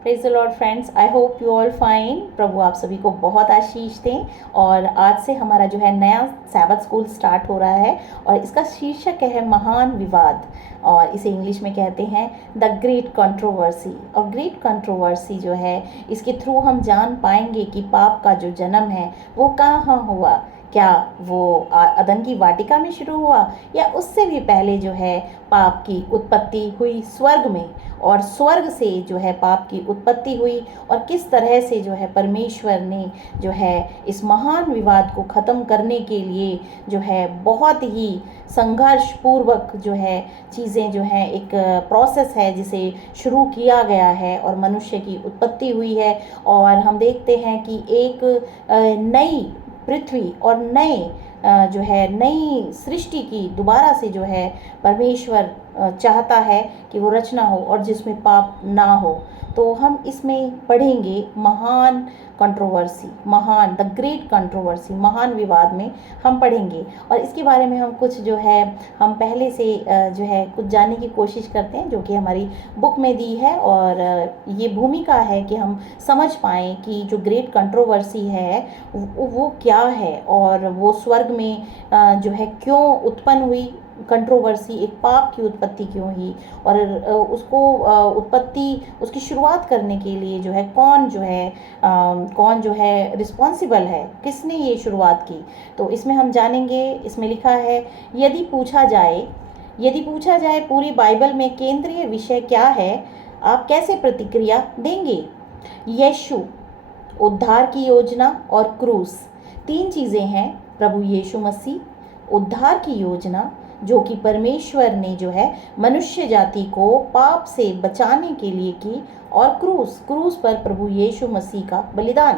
Praise the lord friends, I hope you all fine. प्रभु आप सभी को बहुत आशीष दें। और आज से हमारा जो है नया सैबथ स्कूल स्टार्ट हो रहा है और इसका शीर्षक है महान विवाद, और इसे इंग्लिश में कहते हैं द ग्रेट कंट्रोवर्सी। और ग्रेट कंट्रोवर्सी जो है, इसके थ्रू हम जान पाएंगे कि पाप का जो जन्म है वो कहाँ हुआ। क्या वो अदन की वाटिका में शुरू हुआ, या उससे भी पहले जो है पाप की उत्पत्ति हुई स्वर्ग में, और स्वर्ग से जो है पाप की उत्पत्ति हुई, और किस तरह से जो है परमेश्वर ने जो है इस महान विवाद को ख़त्म करने के लिए जो है बहुत ही संघर्ष पूर्वक जो है चीज़ें जो है एक प्रोसेस है जिसे शुरू किया गया है और मनुष्य की उत्पत्ति हुई है। और हम देखते हैं कि एक नई पृथ्वी और नए जो है नई सृष्टि की दोबारा से जो है परमेश्वर चाहता है कि वो रचना हो और जिसमें पाप ना हो। तो हम इसमें पढ़ेंगे महान कंट्रोवर्सी, महान द ग्रेट कंट्रोवर्सी, महान विवाद में हम पढ़ेंगे। और इसके बारे में हम कुछ जो है हम पहले से जो है कुछ जानने की कोशिश करते हैं जो कि हमारी बुक में दी है। और ये भूमिका है कि हम समझ पाएँ कि जो ग्रेट कंट्रोवर्सी है वो क्या है, और वो स्वर्ग में जो है क्यों उत्पन्न हुई कंट्रोवर्सी, एक पाप की उत्पत्ति क्यों हुई, और उसको उत्पत्ति उसकी शुरुआत करने के लिए जो है कौन जो है रिस्पॉन्सिबल है, किसने ये शुरुआत की। तो इसमें हम जानेंगे। इसमें लिखा है, यदि पूछा जाए पूरी बाइबल में केंद्रीय विषय क्या है, आप कैसे प्रतिक्रिया देंगे। यीशु, उद्धार की योजना और क्रूस, तीन चीज़ें हैं। प्रभु यीशु मसीह, उद्धार की योजना जो कि परमेश्वर ने जो है मनुष्य जाति को पाप से बचाने के लिए की, और क्रूस पर प्रभु यीशु मसीह का बलिदान।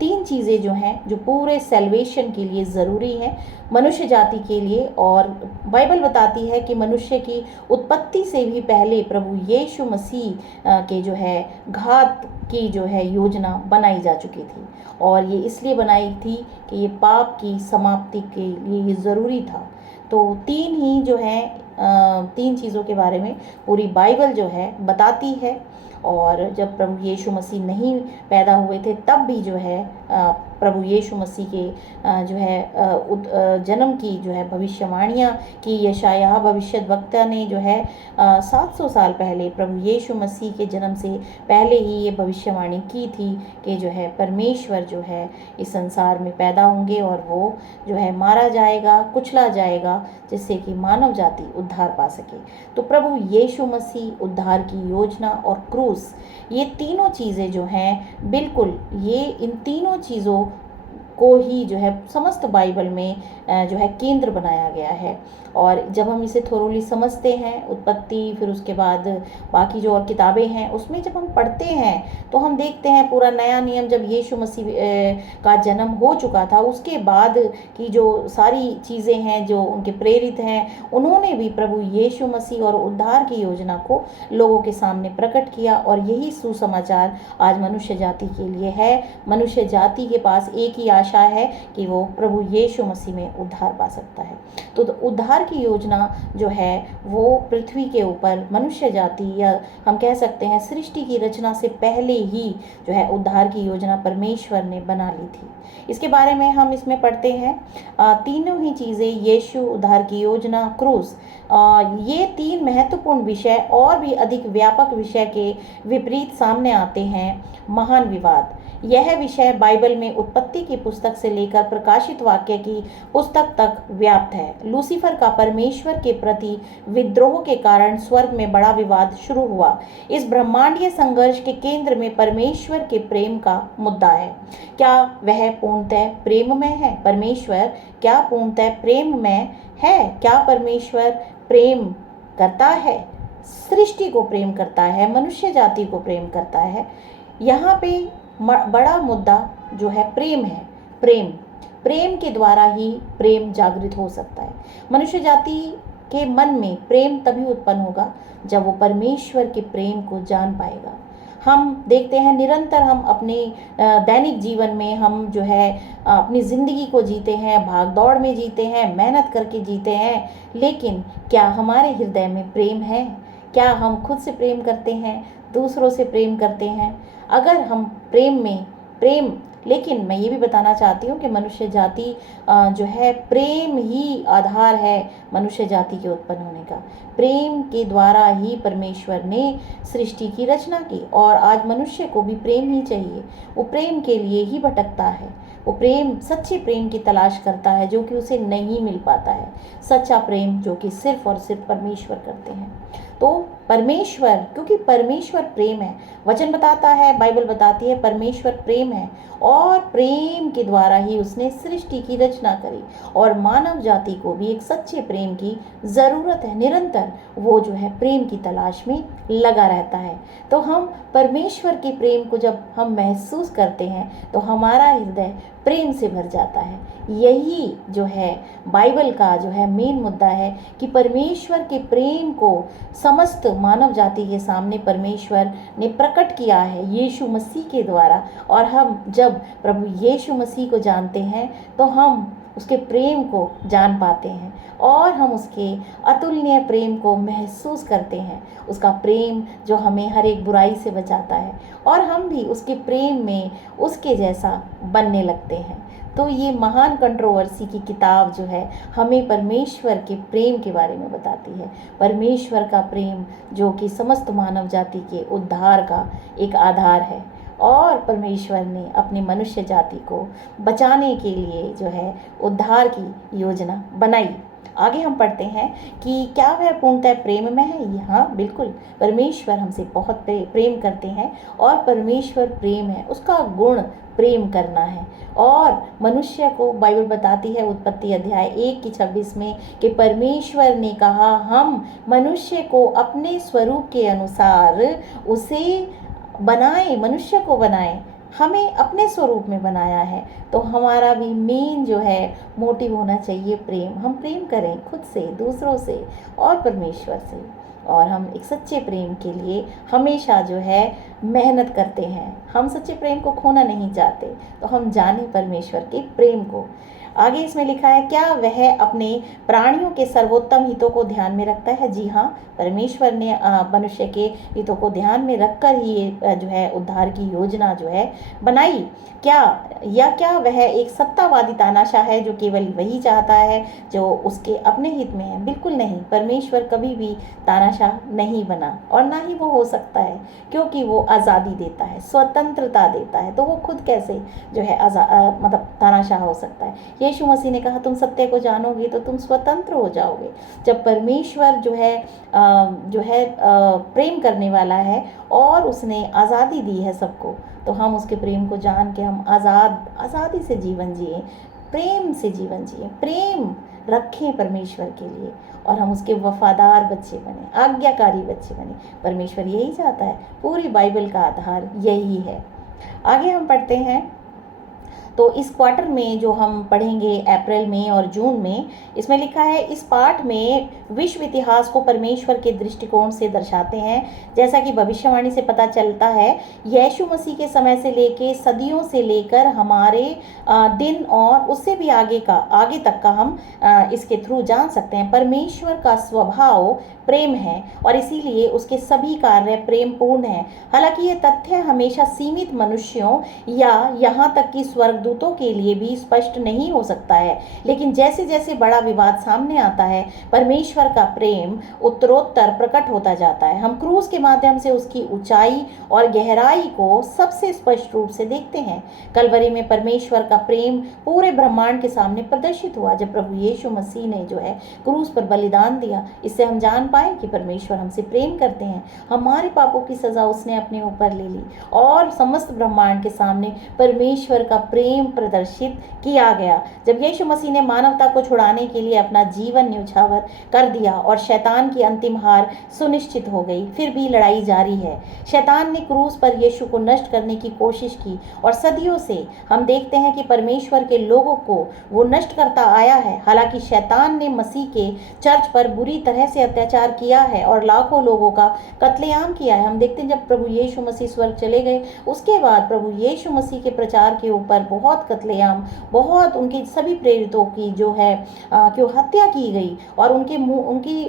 तीन चीज़ें जो हैं जो पूरे सेल्वेशन के लिए ज़रूरी हैं मनुष्य जाति के लिए। और बाइबल बताती है कि मनुष्य की उत्पत्ति से भी पहले प्रभु यीशु मसीह के जो है घात की जो है योजना बनाई जा चुकी थी, और ये इसलिए बनाई थी कि ये पाप की समाप्ति के लिए ये ज़रूरी था। तो तीन ही जो है तीन चीज़ों के बारे में पूरी बाइबल जो है बताती है। और जब प्रभु यीशु मसीह नहीं पैदा हुए थे तब भी जो है प्रभु यीशु मसीह के जो है जन्म की जो है भविष्यवाणियाँ की यशायाह भविष्यद्वक्ता ने जो है 700 साल पहले प्रभु यीशु मसीह के जन्म से पहले ही ये भविष्यवाणी की थी कि जो है परमेश्वर जो है इस संसार में पैदा होंगे और वो जो है मारा जाएगा, कुचला जाएगा, जिससे कि मानव जाति उद्धार पा सके। तो प्रभु यीशु मसीह, उद्धार की योजना और क्रूस, ये तीनों चीज़ें जो हैं बिल्कुल ये इन तीनों चीज़ों को ही जो है समस्त बाइबल में जो है केंद्र बनाया गया है। और जब हम इसे थोरोली समझते हैं, उत्पत्ति फिर उसके बाद बाकी जो और किताबें हैं उसमें जब हम पढ़ते हैं तो हम देखते हैं पूरा नया नियम जब यीशु मसीह का जन्म हो चुका था उसके बाद की जो सारी चीज़ें हैं जो उनके प्रेरित हैं, उन्होंने भी प्रभु यीशु मसीह और उद्धार की योजना को लोगों के सामने प्रकट किया। और यही सुसमाचार आज मनुष्य जाति के लिए है। मनुष्य जाति के पास एक ही आशा है कि वो प्रभु यीशु मसीह में उद्धार पा सकता है। तो उद्धार की योजना जो है वो पृथ्वी के ऊपर मनुष्य जाति, या हम कह सकते हैं सृष्टि की रचना से पहले ही जो है उद्धार की योजना परमेश्वर ने बना ली थी। इसके बारे में हम इसमें पढ़ते हैं तीनों ही चीज़ें, यीशु, उद्धार की योजना, क्रूस, ये तीन महत्वपूर्ण विषय और भी अधिक व्यापक विषय के विपरीत सामने आते हैं। महान विवाद, यह विषय बाइबल में उत्पत्ति की पुस्तक से लेकर प्रकाशित वाक्य की पुस्तक तक व्याप्त है। लूसीफर का परमेश्वर के प्रति विद्रोह के कारण स्वर्ग में बड़ा विवाद शुरू हुआ। इस ब्रह्मांडीय संघर्ष के केंद्र में परमेश्वर के प्रेम का मुद्दा है। क्या वह पूर्णतः प्रेममय है? परमेश्वर क्या पूर्णतः प्रेममय है? क्या परमेश्वर प्रेम करता है, सृष्टि को प्रेम करता है, मनुष्य जाति को प्रेम करता है? यहाँ पे बड़ा मुद्दा जो है प्रेम है। प्रेम के द्वारा ही प्रेम जागृत हो सकता है। मनुष्य जाति के मन में प्रेम तभी उत्पन्न होगा जब वो परमेश्वर के प्रेम को जान पाएगा। हम देखते हैं निरंतर हम अपने दैनिक जीवन में हम जो है अपनी ज़िंदगी को जीते हैं, भाग दौड़ में जीते हैं, मेहनत करके जीते हैं, लेकिन क्या हमारे हृदय में प्रेम है? क्या हम खुद से प्रेम करते हैं? दूसरों से प्रेम करते हैं। अगर हम प्रेम लेकिन मैं ये भी बताना चाहती हूँ कि मनुष्य जाति जो है प्रेम ही आधार है मनुष्य जाति के उत्पन्न होने का। प्रेम के द्वारा ही परमेश्वर ने सृष्टि की रचना की और आज मनुष्य को भी प्रेम ही चाहिए। वो प्रेम के लिए ही भटकता है। वो प्रेम, सच्चे प्रेम की तलाश करता है जो कि उसे नहीं मिल पाता है। सच्चा प्रेम जो कि सिर्फ और सिर्फ परमेश्वर करते हैं। तो परमेश्वर, क्योंकि परमेश्वर प्रेम है, वचन बताता है, बाइबल बताती है परमेश्वर प्रेम है और प्रेम के द्वारा ही उसने सृष्टि की रचना करी और मानव जाति को भी एक सच्चे प्रेम की ज़रूरत है। निरंतर वो जो है प्रेम की तलाश में लगा रहता है। तो हम परमेश्वर के प्रेम को जब हम महसूस करते हैं तो हमारा हृदय प्रेम से भर जाता है। यही जो है बाइबल का जो है मेन मुद्दा है कि परमेश्वर के प्रेम को समस्त मानव जाति के सामने परमेश्वर ने प्रकट किया है यीशु मसीह के द्वारा। और हम जब प्रभु यीशु मसीह को जानते हैं तो हम उसके प्रेम को जान पाते हैं और हम उसके अतुलनीय प्रेम को महसूस करते हैं। उसका प्रेम जो हमें हर एक बुराई से बचाता है और हम भी उसके प्रेम में उसके जैसा बनने लगते हैं। तो ये महान कंट्रोवर्सी की किताब जो है हमें परमेश्वर के प्रेम के बारे में बताती है। परमेश्वर का प्रेम जो कि समस्त मानव जाति के उद्धार का एक आधार है और परमेश्वर ने अपने मनुष्य जाति को बचाने के लिए जो है उद्धार की योजना बनाई। आगे हम पढ़ते हैं कि क्या वह पूर्णतः प्रेम में है। हाँ बिल्कुल, परमेश्वर हमसे बहुत प्रेम करते हैं और परमेश्वर प्रेम है, उसका गुण प्रेम करना है। और मनुष्य को बाइबल बताती है उत्पत्ति अध्याय 1:26 में कि परमेश्वर ने कहा हम मनुष्य को अपने स्वरूप के अनुसार उसे बनाए, मनुष्य को बनाए, हमें अपने स्वरूप में बनाया है। तो हमारा भी मेन जो है मोटिव होना चाहिए प्रेम। हम प्रेम करें खुद से, दूसरों से और परमेश्वर से। और हम एक सच्चे प्रेम के लिए हमेशा जो है मेहनत करते हैं। हम सच्चे प्रेम को खोना नहीं चाहते। तो हम जाने परमेश्वर के प्रेम को। आगे इसमें लिखा है क्या वह अपने प्राणियों के सर्वोत्तम हितों को ध्यान में रखता है। जी हाँ, परमेश्वर ने मनुष्य के हितों को ध्यान में रखकर ही ये जो है उद्धार की योजना जो है बनाई। क्या वह एक सत्तावादी तानाशाह है जो केवल वही चाहता है जो उसके अपने हित में है। बिल्कुल नहीं, परमेश्वर कभी भी तानाशाह नहीं बना और ना ही वो हो सकता है, क्योंकि वो आज़ादी देता है, स्वतंत्रता देता है। तो वो खुद कैसे जो है मतलब तानाशाह हो सकता है। यीशु मसीह ने कहा तुम सत्य को जानोगे तो तुम स्वतंत्र हो जाओगे। जब परमेश्वर जो है प्रेम करने वाला है और उसने आज़ादी दी है सबको, तो हम उसके प्रेम को जान के हम आज़ादी से जीवन जिए, प्रेम से जीवन जिए, प्रेम रखें परमेश्वर के लिए और हम उसके वफादार बच्चे बने, आज्ञाकारी बच्चे बने। परमेश्वर यही चाहता है। पूरी बाइबल का आधार यही है। आगे हम पढ़ते हैं तो इस क्वार्टर में जो हम पढ़ेंगे अप्रैल में और जून में, इसमें लिखा है इस पाठ में विश्व इतिहास को परमेश्वर के दृष्टिकोण से दर्शाते हैं। जैसा कि भविष्यवाणी से पता चलता है, यीशु मसीह के समय से लेके सदियों से लेकर हमारे दिन और उससे भी आगे तक का हम इसके थ्रू जान सकते हैं। परमेश्वर का स्वभाव प्रेम है और इसीलिए उसके सभी कार्य प्रेम पूर्ण हैं। हालांकि ये तथ्य हमेशा सीमित मनुष्यों या यहाँ तक कि स्वर्गदूतों के लिए भी स्पष्ट नहीं हो सकता है, लेकिन जैसे जैसे बड़ा विवाद सामने आता है परमेश्वर का प्रेम उत्तरोत्तर प्रकट होता जाता है। हम क्रूस के माध्यम से उसकी ऊंचाई और गहराई को सबसे स्पष्ट रूप से देखते हैं। कलवरी में परमेश्वर का प्रेम पूरे ब्रह्मांड के सामने प्रदर्शित हुआ जब प्रभु यीशु मसीह ने जो है क्रूस पर बलिदान दिया। इससे हम जान पाए कि परमेश्वर हमसे प्रेम करते हैं। हमारे पापों की सजा उसने अपने ऊपर ले ली और समस्त ब्रह्मांड के सामने परमेश्वर का प्रेम प्रदर्शित किया गया जब यीशु मसीह ने मानवता को छुड़ाने के लिए अपना जीवन न्यौछावर कर दिया और शैतान की अंतिम हार सुनिश्चित हो गई। फिर भी लड़ाई जारी है। शैतान ने क्रूस पर यीशु को नष्ट करने की कोशिश की और सदियों से हम देखते हैं कि परमेश्वर के लोगों को वो नष्ट करता आया है। हालांकि शैतान ने मसीह के चर्च पर बुरी तरह से अत्याचार किया है और लाखों लोगों का कत्लेआम किया है। हम देखते हैं जब प्रभु यीशु मसीह स्वर्ग चले गए, उसके बाद प्रभु यीशु मसीह के प्रचार के ऊपर बहुत बहुत कत्लेआम, बहुत उनके सभी प्रेरितों की जो है क्यों हत्या की गई और उनकी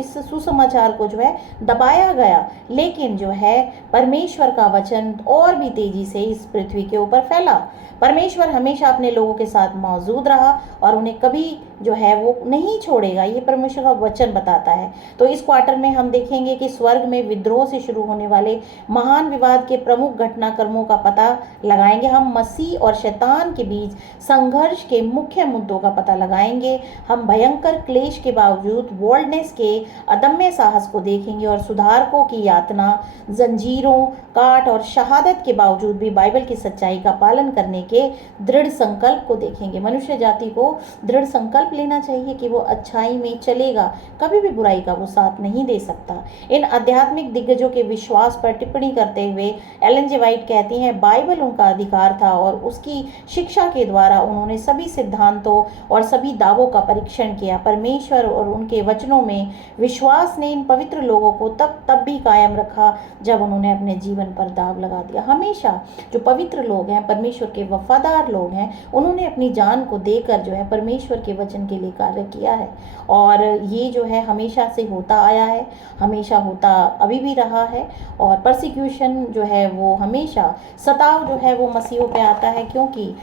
इस सुसमाचार को जो है दबाया गया। लेकिन जो है परमेश्वर का वचन और भी तेजी से इस पृथ्वी के ऊपर फैला। परमेश्वर हमेशा अपने लोगों के साथ मौजूद रहा और उन्हें कभी जो है वो नहीं छोड़ेगा, ये परमेश्वर का वचन बताता है। तो इस क्वार्टर में हम देखेंगे कि स्वर्ग में विद्रोह से शुरू होने वाले महान विवाद के प्रमुख घटनाक्रमों का पता लगाएंगे। हम मसीह और शैतान के बीच संघर्ष के मुख्य मुद्दों का पता लगाएंगे। हम भयंकर क्लेश के बावजूद बोल्डनेस के अदम्य साहस को देखेंगे और सुधारकों की यातना, जंजीरों, काट और शहादत के बावजूद भी बाइबल की सच्चाई का पालन करने के दृढ़ संकल्प को देखेंगे। मनुष्य जाति को दृढ़ संकल्प लेना चाहिए कि वो अच्छाई में चलेगा, कभी भी बुराई का वो साथ नहीं दे सकता। इन आध्यात्मिक दिग्गजों के विश्वास पर टिप्पणी करते हुए एलन जी वाइट कहती हैं, बाइबल उनका अधिकार था और उसकी शिक्षा के द्वारा उन्होंने सभी सिद्धांतों और सभी दावों का परीक्षण किया। परमेश्वर और उनके वचनों में विश्वास ने इन पवित्र लोगों को तब भी कायम रखा जब उन्होंने अपने जीवन पर दाव लगा दिया। हमेशा जो पवित्र लोग हैं, परमेश्वर के वफादार लोग हैं, उन्होंने अपनी जान को देकर जो है परमेश्वर के वचन के लिए कार्य किया है। और ये जो है हमेशा से होता आया है, हमेशा होता अभी भी रहा है। और परसिक्यूशन जो है वो हमेशा, सताव जो है वो मसीहों पे आता है, क्योंकि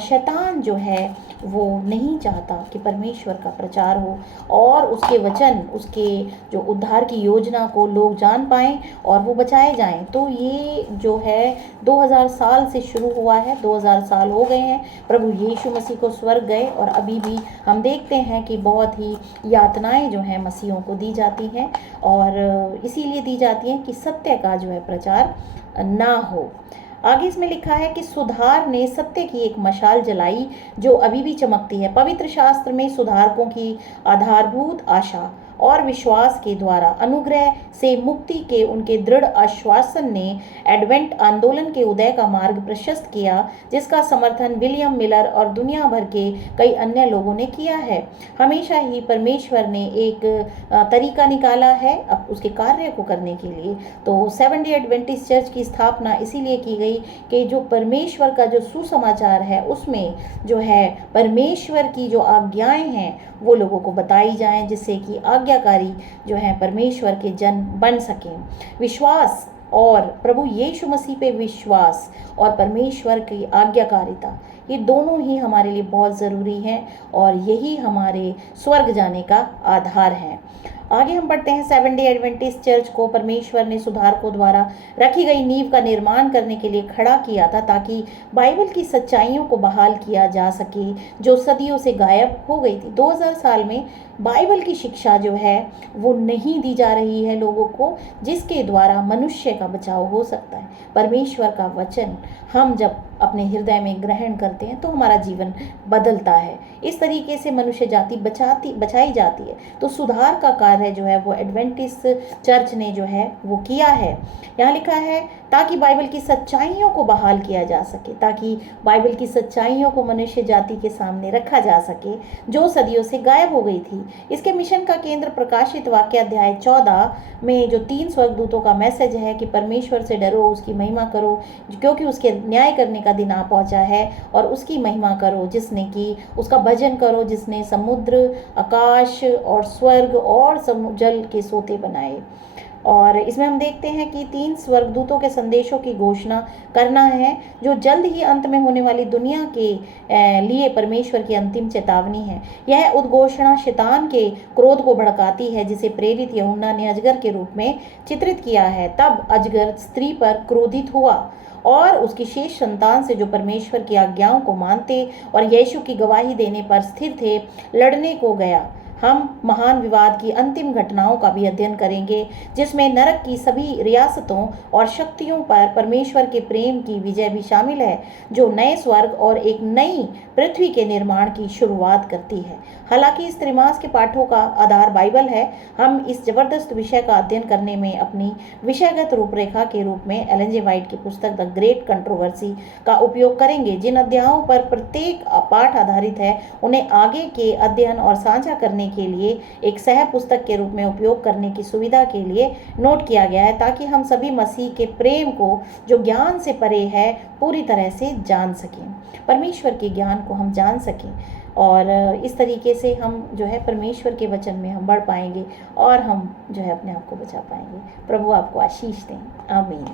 शैतान जो है वो नहीं चाहता कि परमेश्वर का प्रचार हो और उसके वचन, उसके जो उद्धार की योजना को लोग जान पाएं और वो बचाए जाएं। तो ये जो है 2000 साल से शुरू हुआ है, 2000 साल हो गए हैं प्रभु यीशु मसीह को स्वर्ग गए, और अभी भी हम देखते हैं कि बहुत ही यातनाएं जो हैं मसीहों को दी जाती हैं, और इसीलिए दी जाती हैं कि सत्य का जो है प्रचार ना हो। आगे इसमें लिखा है कि सुधार ने सत्य की एक मशाल जलाई जो अभी भी चमकती है। पवित्र शास्त्र में सुधारकों की आधारभूत आशा और विश्वास के द्वारा अनुग्रह से मुक्ति के उनके दृढ़ आश्वासन ने एडवेंट आंदोलन के उदय का मार्ग प्रशस्त किया, जिसका समर्थन विलियम मिलर और दुनिया भर के कई अन्य लोगों ने किया है। हमेशा ही परमेश्वर ने एक तरीका निकाला है अब उसके कार्य को करने के लिए। तो सेवन डे एडवेंटिस्ट चर्च की स्थापना इसीलिए की गई कि जो परमेश्वर का जो सुसमाचार है उसमें जो है परमेश्वर की जो आज्ञाएं हैं वो लोगों को बताई जाएं, जिससे कि आज्ञाकारी जो है परमेश्वर के जन बन सकें। विश्वास और प्रभु यीशु मसीह पे विश्वास और परमेश्वर की आज्ञाकारिता, ये दोनों ही हमारे लिए बहुत ज़रूरी हैं और यही हमारे स्वर्ग जाने का आधार है। आगे हम बढ़ते हैं। सेवन डे एडवेंटिस्ट चर्च को परमेश्वर ने सुधारकों द्वारा रखी गई नींव का निर्माण करने के लिए खड़ा किया था, ताकि बाइबल की सच्चाइयों को बहाल किया जा सके जो सदियों से गायब हो गई थी। 2000 साल में बाइबल की शिक्षा जो है वो नहीं दी जा रही है लोगों को, जिसके द्वारा मनुष्य का बचाव हो सकता है। परमेश्वर का वचन हम जब अपने हृदय में ग्रहण करते हैं तो हमारा जीवन बदलता है। इस तरीके से मनुष्य जाति बचाई जाती है। तो सुधार का कार्य जो है वो एडवेंटिस्ट चर्च ने जो है वो किया है। यहाँ लिखा है ताकि बाइबल की सच्चाइयों को बहाल किया जा सके, ताकि बाइबल की सच्चाइयों को मनुष्य जाति के सामने रखा जा सके जो सदियों से गायब हो गई थी। इसके मिशन का केंद्र प्रकाशित वाक्य अध्याय 14 में जो 3 स्वर्गदूतों का मैसेज है कि परमेश्वर से डरो, उसकी महिमा करो, क्योंकि उसके न्याय करने का दिन आ पहुंचा है, और उसकी महिमा करो जिसने कि उसका भजन करो जिसने समुद्र, आकाश और स्वर्ग और जल के सोते बनाए। और इसमें हम देखते हैं कि 3 स्वर्गदूतों के संदेशों की घोषणा करना है जो जल्द ही अंत में होने वाली दुनिया के लिए परमेश्वर की अंतिम चेतावनी है। यह उद्घोषणा शैतान के क्रोध को भड़काती है, जिसे प्रेरित यूहन्ना ने अजगर के रूप में चित्रित किया है। तब अजगर स्त्री पर क्रोधित हुआ और उसकी शेष संतान से जो परमेश्वर की आज्ञाओं को मानते और यीशु की गवाही देने पर स्थिर थे, लड़ने को गया। हम महान विवाद की अंतिम घटनाओं का भी अध्ययन करेंगे, जिसमें नरक की सभी रियासतों और शक्तियों पर परमेश्वर के प्रेम की विजय भी शामिल है, जो नए स्वर्ग और एक नई पृथ्वी के निर्माण की शुरुआत करती है। हालांकि इस त्रिमास के पाठों का आधार बाइबल है, हम इस जबरदस्त विषय का अध्ययन करने में अपनी विषयगत रूपरेखा के रूप में एलन जी वाइट की पुस्तक द ग्रेट कंट्रोवर्सी का उपयोग करेंगे। जिन अध्यायों पर प्रत्येक पाठ आधारित है, उन्हें आगे के अध्ययन और साझा करने के लिए एक सह पुस्तक के रूप में उपयोग करने की सुविधा के लिए नोट किया गया है, ताकि हम सभी मसीह के प्रेम को, जो ज्ञान से परे है, पूरी तरह से जान सकें, परमेश्वर के ज्ञान को हम जान सकें। और इस तरीके से हम जो है परमेश्वर के वचन में हम बढ़ पाएंगे और हम जो है अपने आप को बचा पाएंगे। प्रभु आपको आशीष दें। आमीन।